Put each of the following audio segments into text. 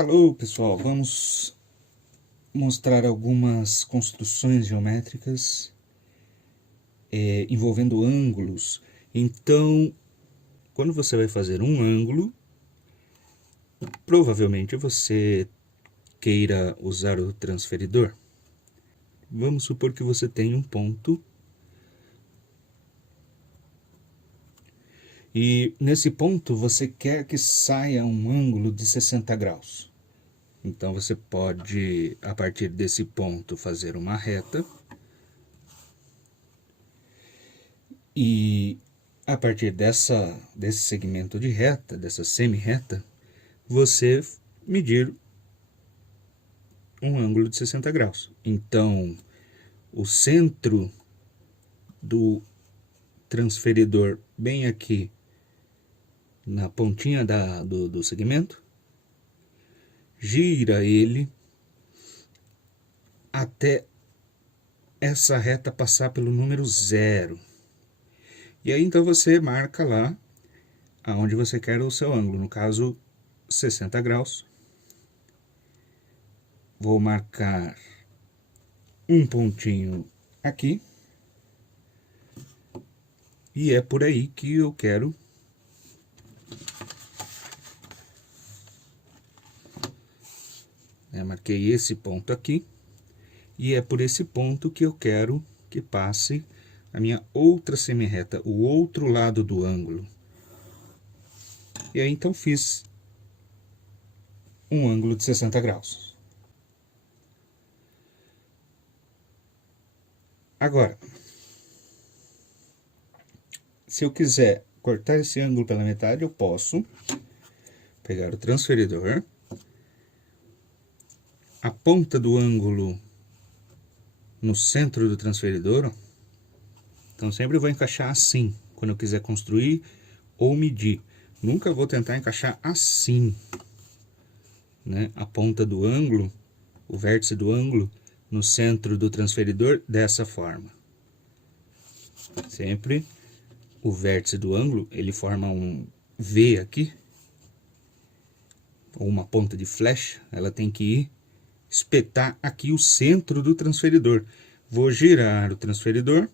Alô, pessoal, vamos mostrar algumas construções geométricas envolvendo ângulos. Então, quando você vai fazer um ângulo, provavelmente você queira usar o transferidor. Vamos supor que você tem um ponto e nesse ponto você quer que saia um ângulo de 60 graus. Então você pode, a partir desse ponto, fazer uma reta. E a partir desse segmento de reta, dessa semi-reta, você medir um ângulo de 60 graus. Então, o centro do transferidor bem aqui na pontinha do segmento, gira ele até essa reta passar pelo número 0. E aí então você marca lá aonde você quer o seu ângulo, no caso 60 graus. Vou marcar um pontinho aqui. E é por aí que eu quero marquei esse ponto aqui. E é por esse ponto que eu quero que passe a minha outra semi-reta, o outro lado do ângulo. E aí então fiz um ângulo de 60 graus. Agora, se eu quiser cortar esse ângulo pela metade, eu posso pegar o transferidor, a ponta do ângulo no centro do transferidor, ó. Então sempre vou encaixar assim, quando eu quiser construir ou medir. Nunca vou tentar encaixar assim, né? A ponta do ângulo, o vértice do ângulo, no centro do transferidor, dessa forma. Sempre o vértice do ângulo, ele forma um V aqui, ou uma ponta de flecha, ela tem que ir espetar aqui o centro do transferidor. Vou girar o transferidor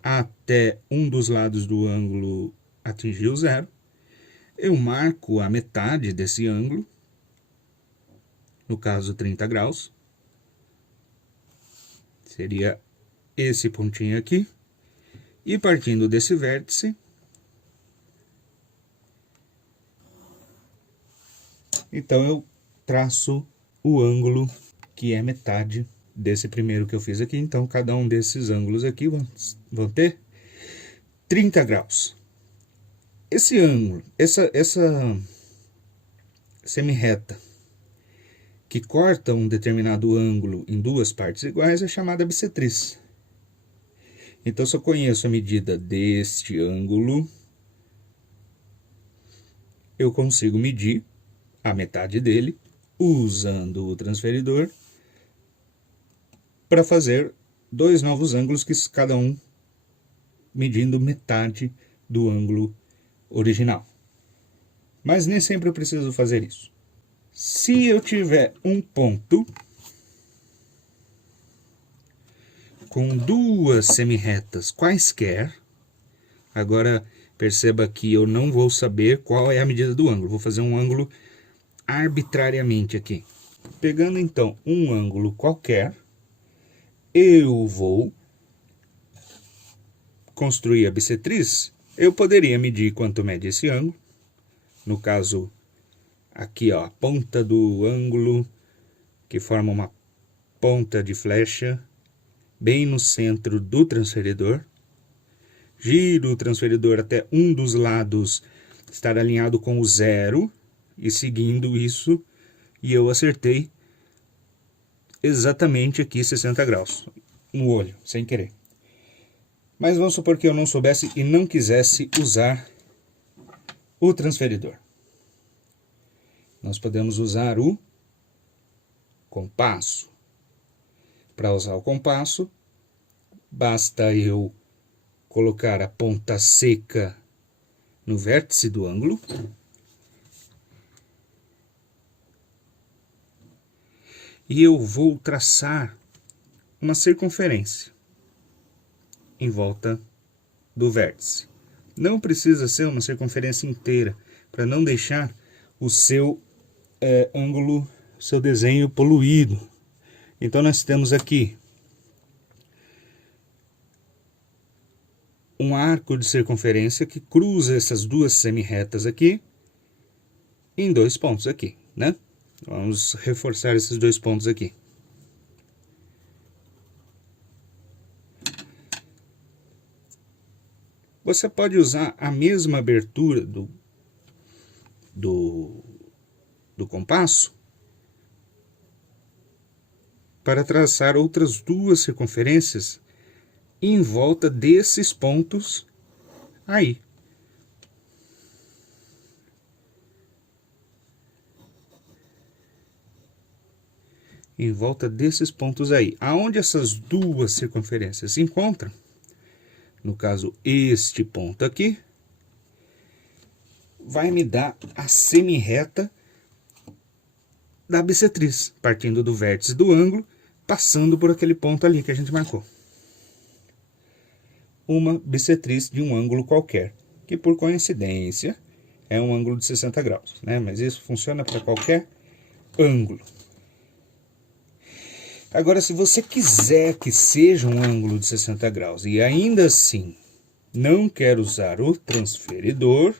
até um dos lados do ângulo atingir o 0. Eu marco a metade desse ângulo, no caso 30 graus. Seria esse pontinho aqui. E partindo desse vértice, então eu traço o ângulo que é metade desse primeiro que eu fiz aqui. Então, cada um desses ângulos aqui vão ter 30 graus. Esse ângulo, essa semi-reta que corta um determinado ângulo em duas partes iguais é chamada bissetriz. Então, se eu conheço a medida deste ângulo, eu consigo medir a metade dele usando o transferidor para fazer dois novos ângulos, que cada um medindo metade do ângulo original. Mas nem sempre eu preciso fazer isso. Se eu tiver um ponto com duas semi-retas quaisquer, agora perceba que eu não vou saber qual é a medida do ângulo, vou fazer um ângulo arbitrariamente aqui. Pegando então um ângulo qualquer, eu vou construir a bissetriz. Eu poderia medir quanto mede esse ângulo. No caso, aqui ó, a ponta do ângulo, que forma uma ponta de flecha, bem no centro do transferidor. Giro o transferidor até um dos lados estar alinhado com o 0, e seguindo isso, e eu acertei exatamente aqui 60 graus, no olho, sem querer. Mas vamos supor que eu não soubesse e não quisesse usar o transferidor. Nós podemos usar o compasso. Para usar o compasso, basta eu colocar a ponta seca no vértice do ângulo e eu vou traçar uma circunferência em volta do vértice. Não precisa ser uma circunferência inteira, para não deixar o seu ângulo, seu desenho poluído. Então nós temos aqui um arco de circunferência que cruza essas duas semi-retas aqui em 2 pontos aqui, né? Vamos reforçar esses 2 pontos aqui. Você pode usar a mesma abertura do compasso para traçar outras 2 circunferências em volta desses pontos aí. Em volta desses pontos aí. Aonde essas 2 circunferências se encontram, no caso este ponto aqui, vai me dar a semi-reta da bissetriz, partindo do vértice do ângulo, passando por aquele ponto ali que a gente marcou. Uma bissetriz de um ângulo qualquer, que por coincidência é um ângulo de 60 graus, né? Mas isso funciona para qualquer ângulo. Agora, se você quiser que seja um ângulo de 60 graus e ainda assim não quer usar o transferidor,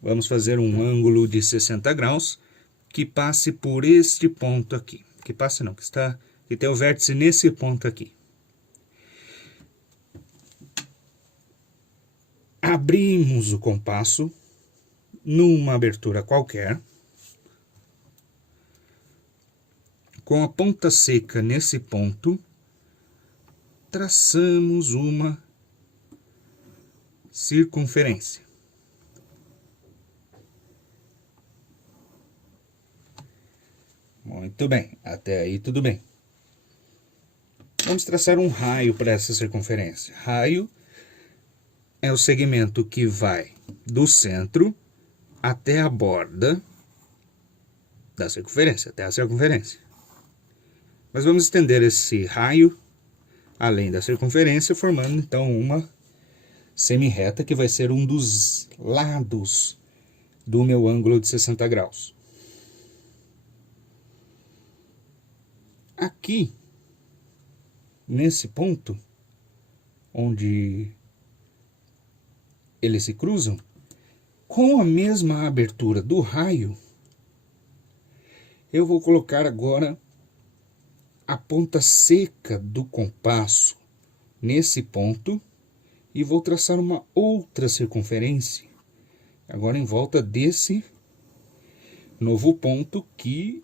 vamos fazer um ângulo de 60 graus que passe por este ponto aqui. Que passe não, que tem o vértice nesse ponto aqui. Abrimos o compasso numa abertura qualquer, com a ponta seca nesse ponto, traçamos uma circunferência. Muito bem, até aí tudo bem. Vamos traçar um raio para essa circunferência. Raio é o segmento que vai do centro até a borda da circunferência, até a circunferência. Mas vamos estender esse raio além da circunferência, formando então uma semi-reta que vai ser um dos lados do meu ângulo de 60 graus. Aqui, nesse ponto, onde eles se cruzam, com a mesma abertura do raio, eu vou colocar agora a ponta seca do compasso nesse ponto e vou traçar uma outra circunferência, agora em volta desse novo ponto que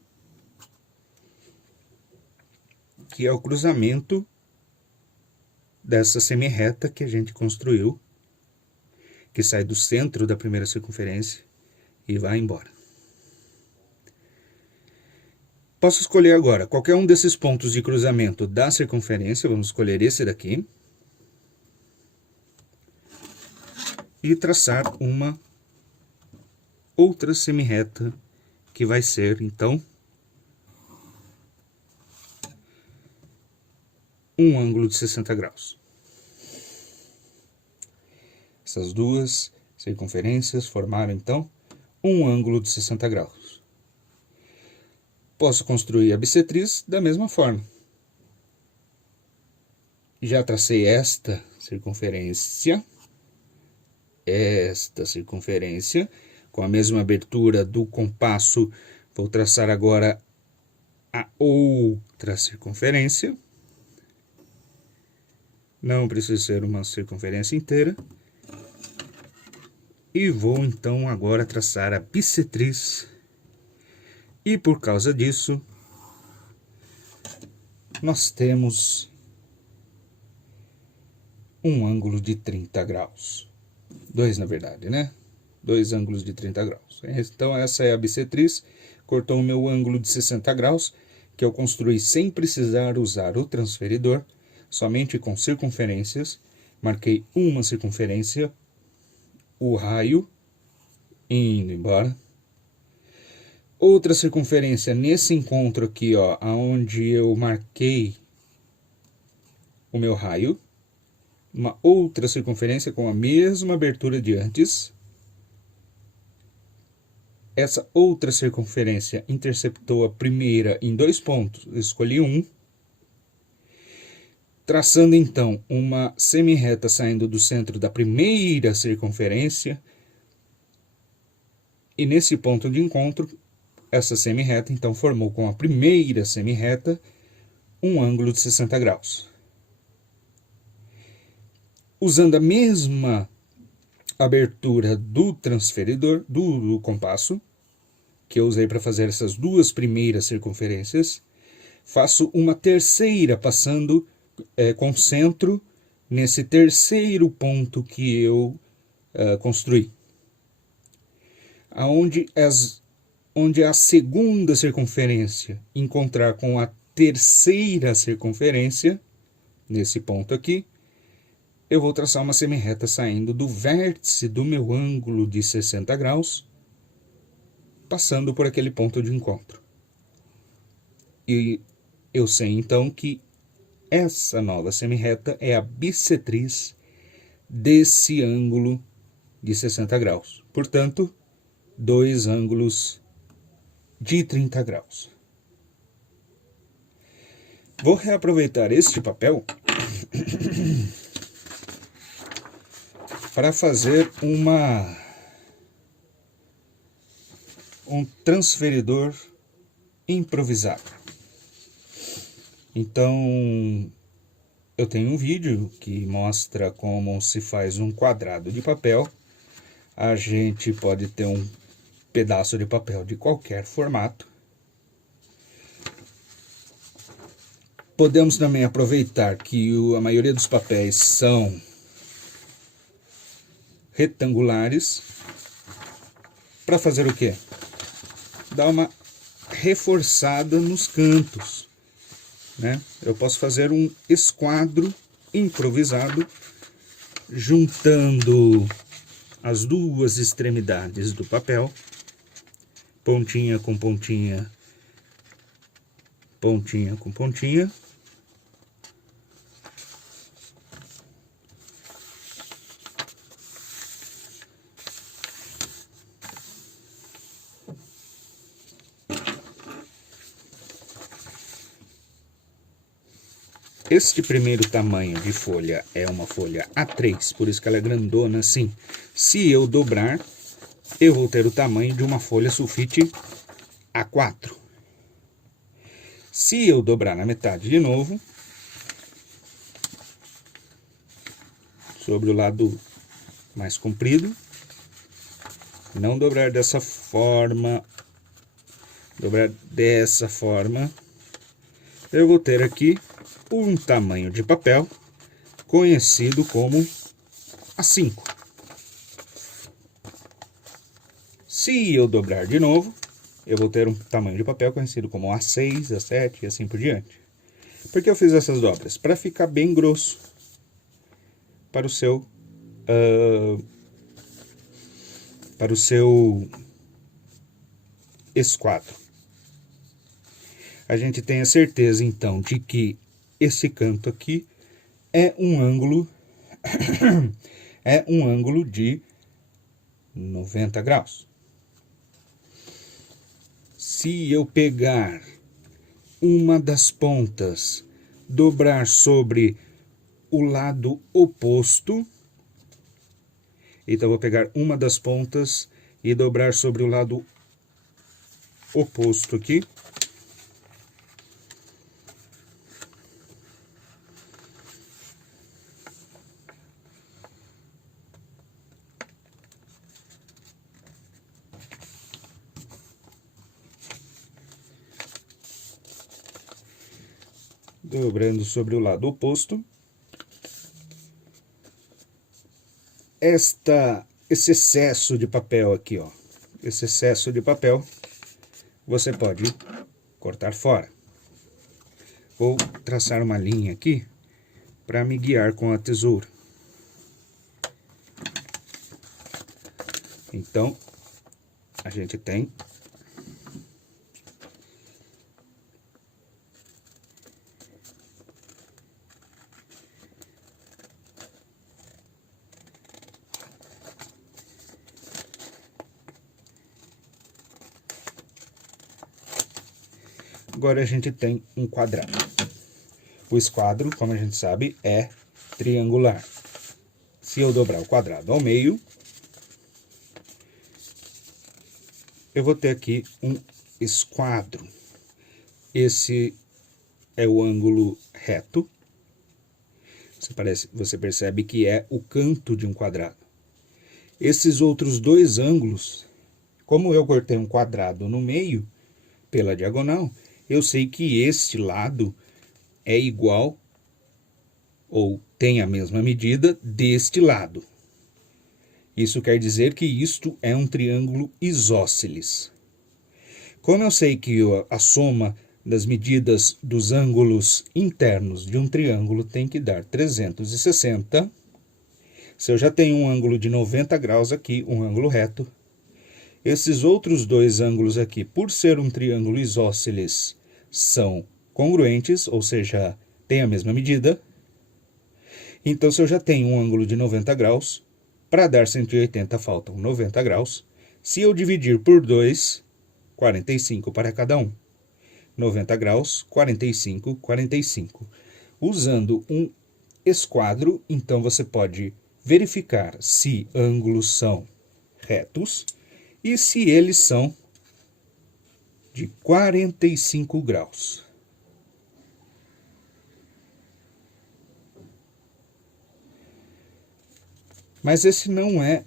é o cruzamento dessa semi-reta que a gente construiu, que sai do centro da primeira circunferência e vai embora. Posso escolher agora qualquer um desses pontos de cruzamento da circunferência, vamos escolher esse daqui, e traçar uma outra semi-reta que vai ser, então, um ângulo de 60 graus. Essas 2 circunferências formaram, então, um ângulo de 60 graus. Posso construir a bissetriz da mesma forma. Já tracei esta circunferência, com a mesma abertura do compasso, vou traçar agora a outra circunferência. Não precisa ser uma circunferência inteira. E vou então agora traçar a bissetriz. E por causa disso, nós temos um ângulo de 30 graus. 2 na verdade, né? 2 ângulos de 30 graus. Então essa é a bissetriz, cortou o meu ângulo de 60 graus, que eu construí sem precisar usar o transferidor, somente com circunferências. Marquei uma circunferência, o raio indo embora. outra circunferência nesse encontro aqui, ó, onde eu marquei o meu raio, uma outra circunferência com a mesma abertura de antes. Essa outra circunferência interceptou a primeira em 2 pontos, escolhi um. Traçando então uma semi-reta saindo do centro da primeira circunferência, e nesse ponto de encontro, essa semi-reta então formou com a primeira semi-reta um ângulo de 60 graus. Usando a mesma abertura do transferidor, do compasso, que eu usei para fazer essas duas primeiras circunferências, faço uma terceira passando com centro nesse terceiro ponto que eu construí. Onde a segunda circunferência encontrar com a terceira circunferência, nesse ponto aqui, eu vou traçar uma semi-reta saindo do vértice do meu ângulo de 60 graus, passando por aquele ponto de encontro. E eu sei então que essa nova semi-reta é a bissetriz desse ângulo de 60 graus. Portanto, dois ângulos de 30 graus. Vou reaproveitar este papel para fazer um transferidor improvisado. Então, eu tenho um vídeo que mostra como se faz um quadrado de papel. A gente pode ter um pedaço de papel de qualquer formato. Podemos também aproveitar que a maioria dos papéis são retangulares. Para fazer o quê? Dar uma reforçada nos cantos. Né? Eu posso fazer um esquadro improvisado, juntando as duas extremidades do papel, pontinha com pontinha, pontinha com pontinha. Este primeiro tamanho de folha é uma folha A3, por isso que ela é grandona assim. Se eu dobrar, eu vou ter o tamanho de uma folha sulfite A4. Se eu dobrar na metade de novo, sobre o lado mais comprido, não dobrar dessa forma, dobrar dessa forma, eu vou ter aqui um tamanho de papel conhecido como A5. Se eu dobrar de novo, eu vou ter um tamanho de papel conhecido como A6, A7 e assim por diante. Por que eu fiz essas dobras? Para ficar bem grosso para o seu esquadro. A gente tem a certeza então de que esse canto aqui é um ângulo de 90 graus. Se eu pegar uma das pontas, dobrar sobre o lado oposto, então eu vou pegar uma das pontas e dobrar sobre o lado oposto aqui. Dobrando sobre o lado oposto. Esse excesso de papel aqui, ó, esse excesso de papel, você pode cortar fora. Vou traçar uma linha aqui para me guiar com a tesoura. Então, a gente tem Agora a gente tem um quadrado. O esquadro, como a gente sabe, é triangular. Se eu dobrar o quadrado ao meio, eu vou ter aqui um esquadro. Esse é o ângulo reto. Você percebe que é o canto de um quadrado. Esses outros dois ângulos, como eu cortei um quadrado no meio, pela diagonal, eu sei que este lado é igual ou tem a mesma medida deste lado. Isso quer dizer que isto é um triângulo isósceles. Como eu sei que a soma das medidas dos ângulos internos de um triângulo tem que dar 360, se eu já tenho um ângulo de 90 graus aqui, um ângulo reto, esses outros dois ângulos aqui, por ser um triângulo isósceles, são congruentes, ou seja, têm a mesma medida. Então, se eu já tenho um ângulo de 90 graus, para dar 180 faltam 90 graus. Se eu dividir por 2, 45 para cada um. 90 graus, 45, 45. Usando um esquadro, então você pode verificar se ângulos são retos e se eles são de 45 graus. Mas esse não é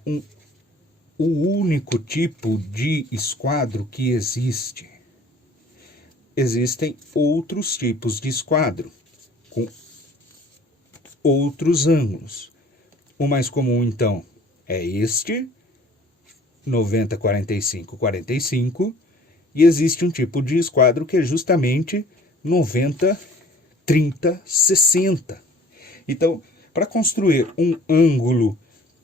o único tipo de esquadro que existe. Existem outros tipos de esquadro, com outros ângulos. O mais comum, então, é este, 90, 45, 45, e existe um tipo de esquadro que é justamente 90, 30, 60. Então, para construir um ângulo,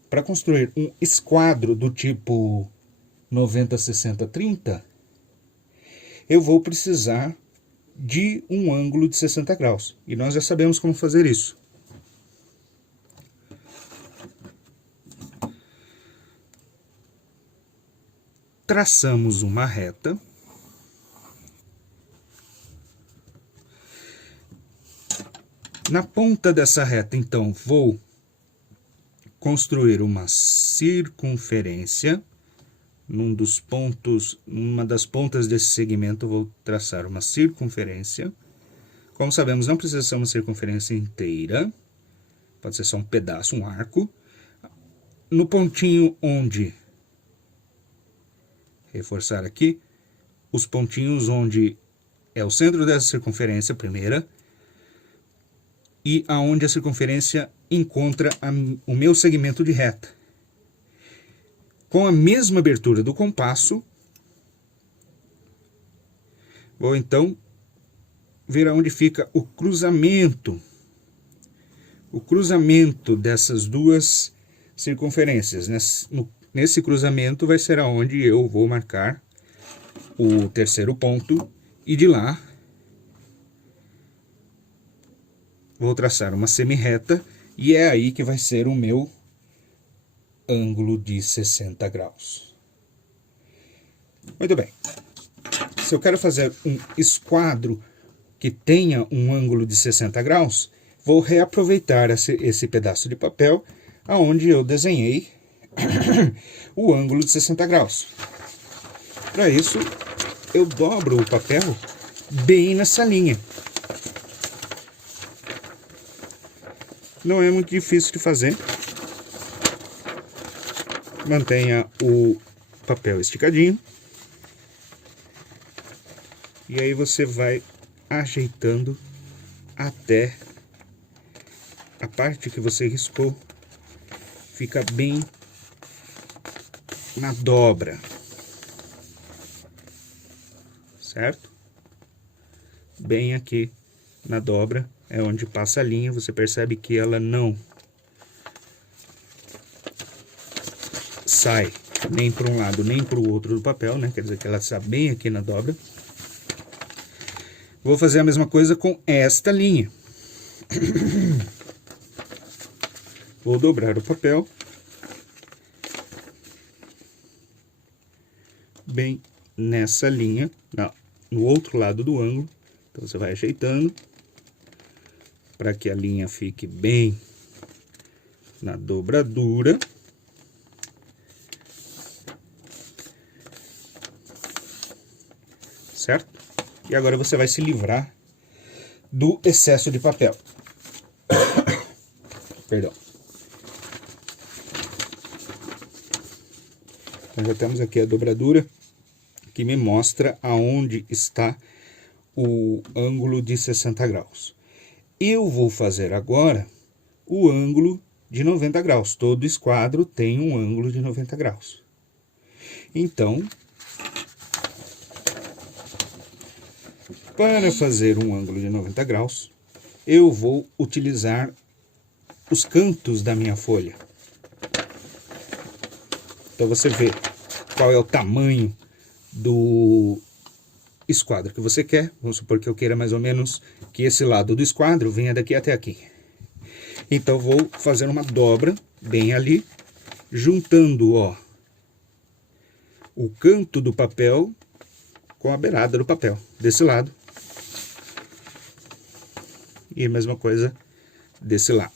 para construir um esquadro do tipo 90, 60, 30, eu vou precisar de um ângulo de 60 graus. E nós já sabemos como fazer isso. Traçamos uma reta. Na ponta dessa reta, então, vou construir uma circunferência. Numa das pontas desse segmento, vou traçar uma circunferência. Como sabemos, não precisa ser uma circunferência inteira. Pode ser só um pedaço, um arco. No pontinho onde... Reforçar aqui. Os pontinhos onde é o centro dessa circunferência, primeira. E aonde a circunferência encontra o meu segmento de reta. Com a mesma abertura do compasso, vou então ver aonde fica o cruzamento. O cruzamento dessas duas circunferências. Nesse cruzamento vai ser aonde eu vou marcar o terceiro ponto e de lá vou traçar uma semi-reta e é aí que vai ser o meu ângulo de 60 graus. Muito bem. Se eu quero fazer um esquadro que tenha um ângulo de 60 graus, vou reaproveitar esse pedaço de papel aonde eu desenhei o ângulo de 60 graus. Para isso, eu dobro o papel bem nessa linha. Não é muito difícil de fazer. Mantenha o papel esticadinho. E aí você vai ajeitando até a parte que você riscou fica bem na dobra. Certo? Bem aqui na dobra é onde passa a linha. Você percebe que ela não sai nem para um lado nem para o outro do papel, né? Quer dizer que ela está bem aqui na dobra. Vou fazer a mesma coisa com esta linha. Vou dobrar o papel bem nessa linha, no outro lado do ângulo. Então você vai ajeitando para que a linha fique bem na dobradura. Certo? E agora você vai se livrar do excesso de papel. Perdão. Então já temos aqui a dobradura que me mostra aonde está o ângulo de 60 graus. Eu vou fazer agora o ângulo de 90 graus. Todo esquadro tem um ângulo de 90 graus. Então, para fazer um ângulo de 90 graus, eu vou utilizar os cantos da minha folha. Então você vê qual é o tamanho do esquadro que você quer. Vamos supor que eu queira mais ou menos que esse lado do esquadro venha daqui até aqui. Então vou fazer uma dobra bem ali, juntando, ó, o canto do papel com a beirada do papel desse lado. E a mesma coisa desse lado.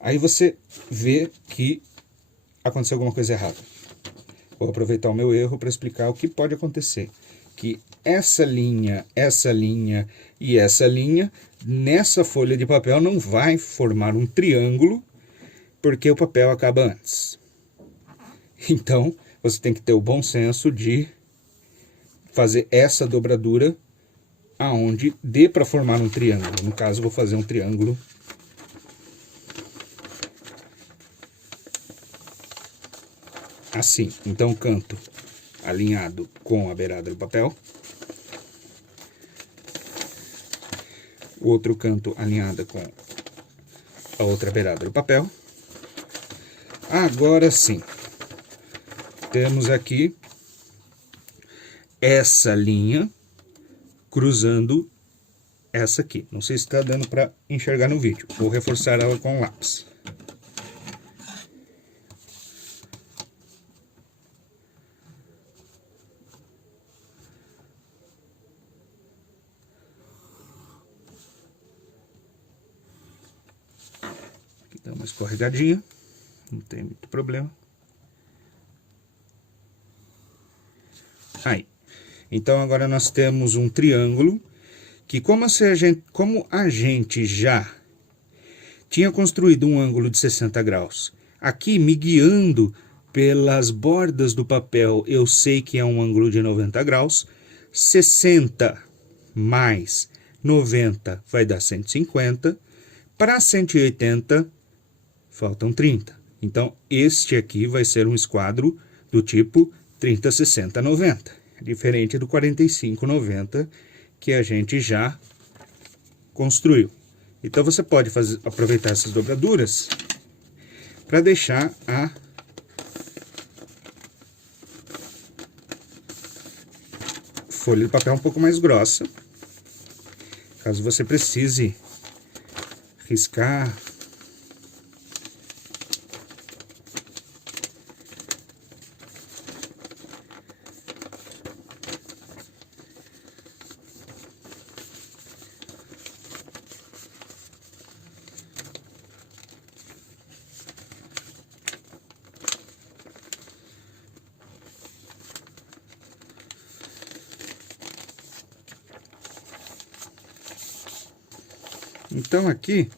Aí você vê que aconteceu alguma coisa errada. Vou aproveitar o meu erro para explicar o que pode acontecer. Que essa linha e essa linha, nessa folha de papel não vai formar um triângulo, porque o papel acaba antes. Então, você tem que ter o bom senso de fazer essa dobradura aonde dê para formar um triângulo. No caso, vou fazer um triângulo assim. Então, o canto alinhado com a beirada do papel. O outro canto alinhado com a outra beirada do papel. Agora sim, temos aqui essa linha cruzando essa aqui. Não sei se está dando para enxergar no vídeo. Vou reforçar ela com lápis. Aqui dá uma escorregadinha. Não tem muito problema. Aí. Então agora nós temos um triângulo que como a gente já tinha construído um ângulo de 60 graus, aqui me guiando pelas bordas do papel, eu sei que é um ângulo de 90 graus, 60 mais 90 vai dar 150, para 180 faltam 30. Então este aqui vai ser um esquadro do tipo 30, 60, 90. Diferente do 45-90 que a gente já construiu. Então você pode aproveitar essas dobraduras para deixar a folha de papel um pouco mais grossa, caso você precise riscar. Então aqui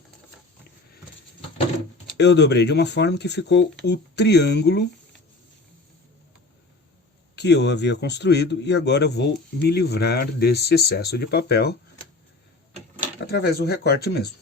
eu dobrei de uma forma que ficou o triângulo que eu havia construído e agora eu vou me livrar desse excesso de papel através do recorte mesmo.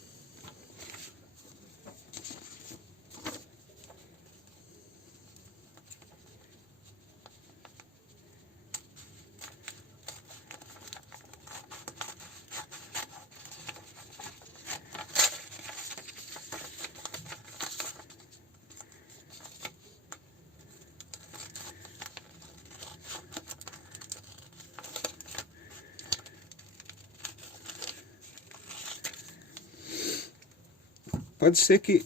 pode ser que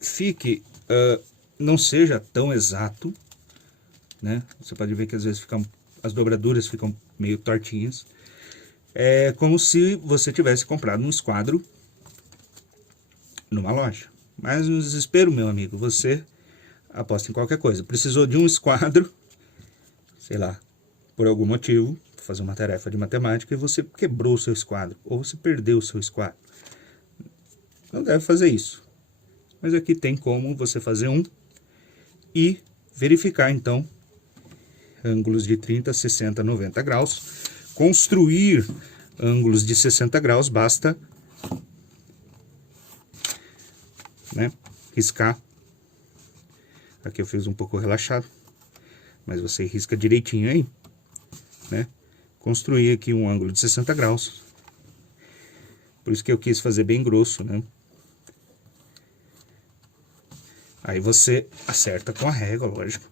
fique, não seja tão exato, né? Você pode ver que às vezes as dobraduras ficam meio tortinhas. É como se você tivesse comprado um esquadro numa loja. Mas no desespero, meu amigo, você aposta em qualquer coisa. Precisou de um esquadro, sei lá, por algum motivo, fazer uma tarefa de matemática e você quebrou o seu esquadro, ou você perdeu o seu esquadro. Não deve fazer isso. Mas aqui tem como você fazer um e verificar, então, ângulos de 30, 60, 90 graus. Construir ângulos de 60 graus, basta, né, riscar. Aqui eu fiz um pouco relaxado, mas você risca direitinho aí, né? Construir aqui um ângulo de 60 graus. Por isso que eu quis fazer bem grosso, né? Aí você acerta com a régua, lógico.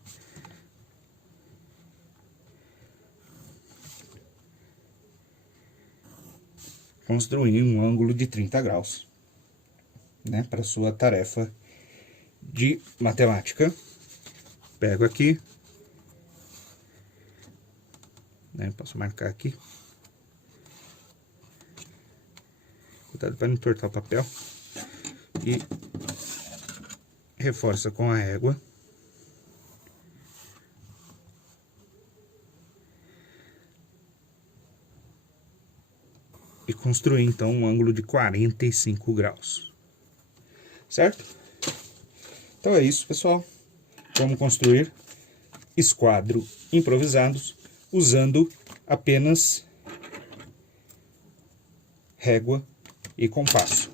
Construir um ângulo de 30 graus, né? Para sua tarefa de matemática. Pego aqui, né? Posso marcar aqui. Cuidado para não entortar o papel. E reforça com a régua. E construir então um ângulo de 45 graus. Certo? Então é isso, pessoal. Vamos construir esquadro improvisados usando apenas régua e compasso.